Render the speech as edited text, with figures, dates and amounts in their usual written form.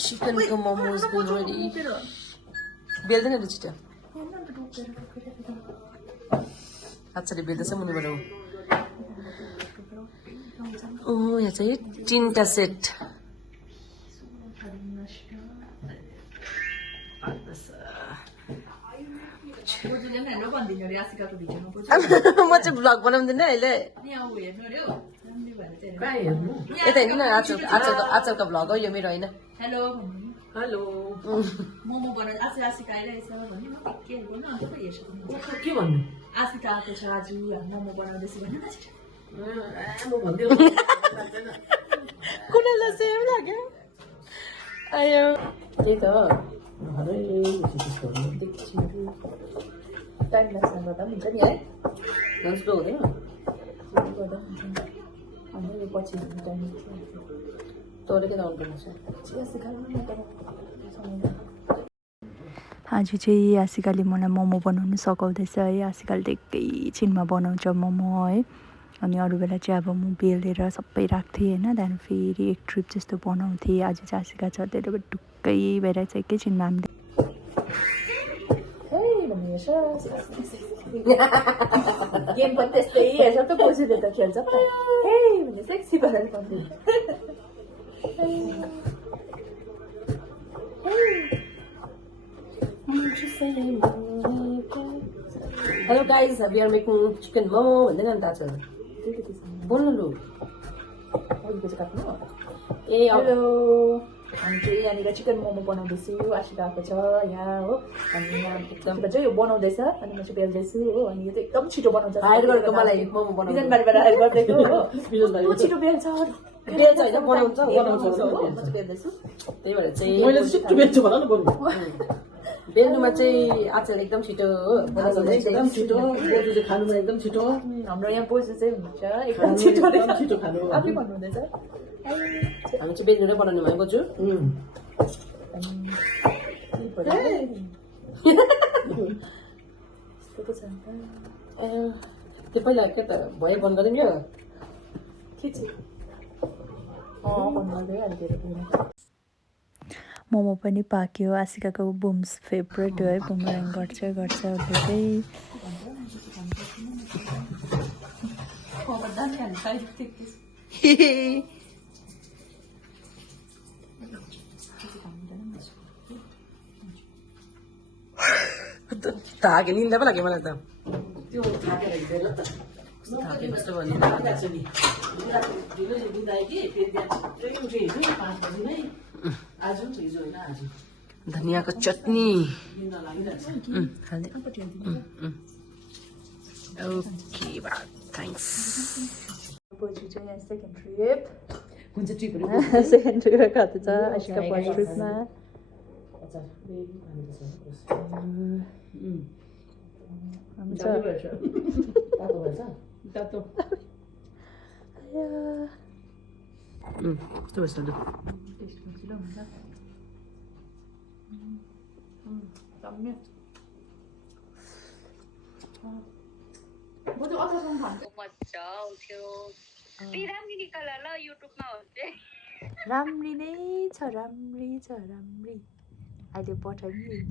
chicken ko momos been ready. बेल्दैन नि छिटो आच्छाले बेल्दैछ मुनिबाट ओ यहाँ चाहिँ 3टा सेट म चाहिँ भ्लग बनाउँदिनँ अहिले यता हेर्नु न आचलको भ्लग हो यो मेरो होइन हेलो हेलो मोमो बनाएर आसिका आइरहेछ भने म के गर्नु अन्त पो हेर्छु के भन्नु आसिका आएको छ आज मोमो बनाउँदैछु भन्नु न म भन्दै कुनैलाई सेम लाग्यो आयो त्यही त टाइम लाग्छ गर्दा पनि हुन्छ नि है झन् स्लो हुँदैन गर्दा पनि हुन्छ अनि यो पछि टाइम तँले के लाउनु पर्छ आज चाहिँ आसिकाले मलाई मोमो बनाउनु सघाउँदैछ है आसिकाले त एकैछिनमा बनाउँछ मोमो है अनि अरू बेला चाहिँ अब म बेलेर सबै राख्थेँ होइन त्यहाँदेखि फेरि एक ट्रिप जस्तो बनाउँथेँ आज चाहिँ आसिका छ त्यही भएर ढुक्कै भइरहेछ एकैछिनमा हामीले गेम पनि त्यस्तै हेर्छ त बोजूले त खेल्छ त हे भने सेक्सी बनाएर Hello guys, we are making chicken momo भन्दैन नि दाजु बोल्नु लु ए हेलो हामी चाहिँ यहाँनिर चिकन मोमो बनाउँदैछु आसिका आएको छ यहाँ हो अनि यहाँ एकदम चाहिँ यो बनाउँदैछ अनि म चाहिँ बेल्दैछु हो अनि यो त एकदम छिटो बनाउँछ हायर गरेको मलाई मोमो बनाउनु बिजनबारीबाट हायर गरिदिएको हो छिटो बेल्छ बेल्छ होइन बनाउँछ म चाहिँ बेल्दैछु त्यही भएर चाहिँ मैले छिटो बेल्छु भन न बरु बेल्नुमा चाहिँ आचार एकदम छिटो हो एकदम छिटो बोजूले खानुमा एकदम छिटो हाम्रो यहाँ बोजू चाहिँ हुन्छ एकदम छिटो छिटो खानु आफै भन्नुहुँदैछ हामी चाहिँ बेल्नु र बनाउनु भयो बोजू त्यो पहिला के त भयो बन्द गरिदिउँ यो के चाहिँ बन्द गरिदियो अहिले मोमो पनि पाक्यो आसिकाको बुम्स फेभरेट हो है बुमराङ गर्छ उसले चाहिँ थाके निन्दा पो लाग्यो मलाई त त्यो थाकेर हिँडेर त थाके जस्तो भयो नि ढिलो बिताएँ कि फेरि बिहान छिट्टै उठेँ हिजो 5 बजी नै आज हिजो होइन आज धनियाको चटनी निन्दा लागिरहेछ ओके बा थ्याङ्क्स बोजू चाहिँ यहाँ सेकेन्ड ट्रिप कुन चाहिँ ट्रिपहरू सेकेन्ड ट्रिप खाँदै छ आसिका फर्स्ट ट्रिपमा अच्छा बेबी खानुपर्छ हुन्छ तातो भएछ तातो कस्तो भएछ त मजा आउँथ्यो राम्री निकाल ल युट्युबमा हुन्छ राम्री नै छ राम्री अहिले पठाइदिनु